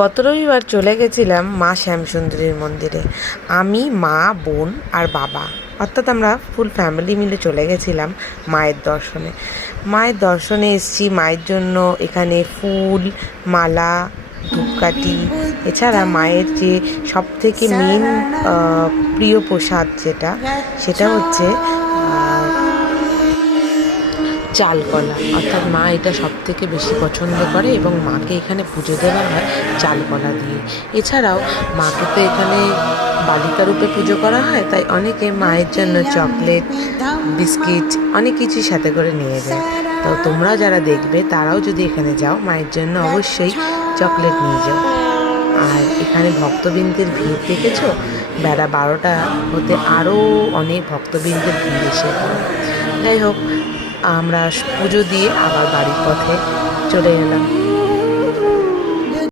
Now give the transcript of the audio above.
গত রবিবার চলে গেছিলাম মা শ্যামসুন্দরীর মন্দিরে। আমি, মা, বোন আর বাবা, অর্থাৎ আমরা ফুল ফ্যামিলি মিলে চলে গেছিলাম মায়ের দর্শনে। মায়ের দর্শনে এসেছি, মায়ের জন্য এখানে ফুল, মালা, ধূপকাঠি, এছাড়া মায়ের যে সবথেকে মেন প্রিয় প্রসাদ সেটা হচ্ছে চাল কলা, অর্থাৎ মা এটা সবথেকে বেশি পছন্দ করে এবং মাকে এখানে পুজো দেওয়া হয় চাল কলা দিয়ে। এছাড়াও মাকে তো এখানে বালিকা রূপে পুজো করা হয়, তাই অনেকে মায়ের জন্য চকলেট, বিস্কিট অনেক কিছুই সাথে করে নিয়ে যায়। তো তোমরা যারা দেখবে তারাও যদি এখানে যাও, মায়ের জন্য অবশ্যই চকলেট নিয়ে যাও। আর এখানে ভক্তবৃন্দের ভিড় দেখেছো, বেলা 12টা হতে আরও অনেক ভক্তবৃন্দের ভিড় এসে পড়ে। যাই হোক, আমরা পুজো দিয়ে আবার বাড়ির পথে চলে এলাম।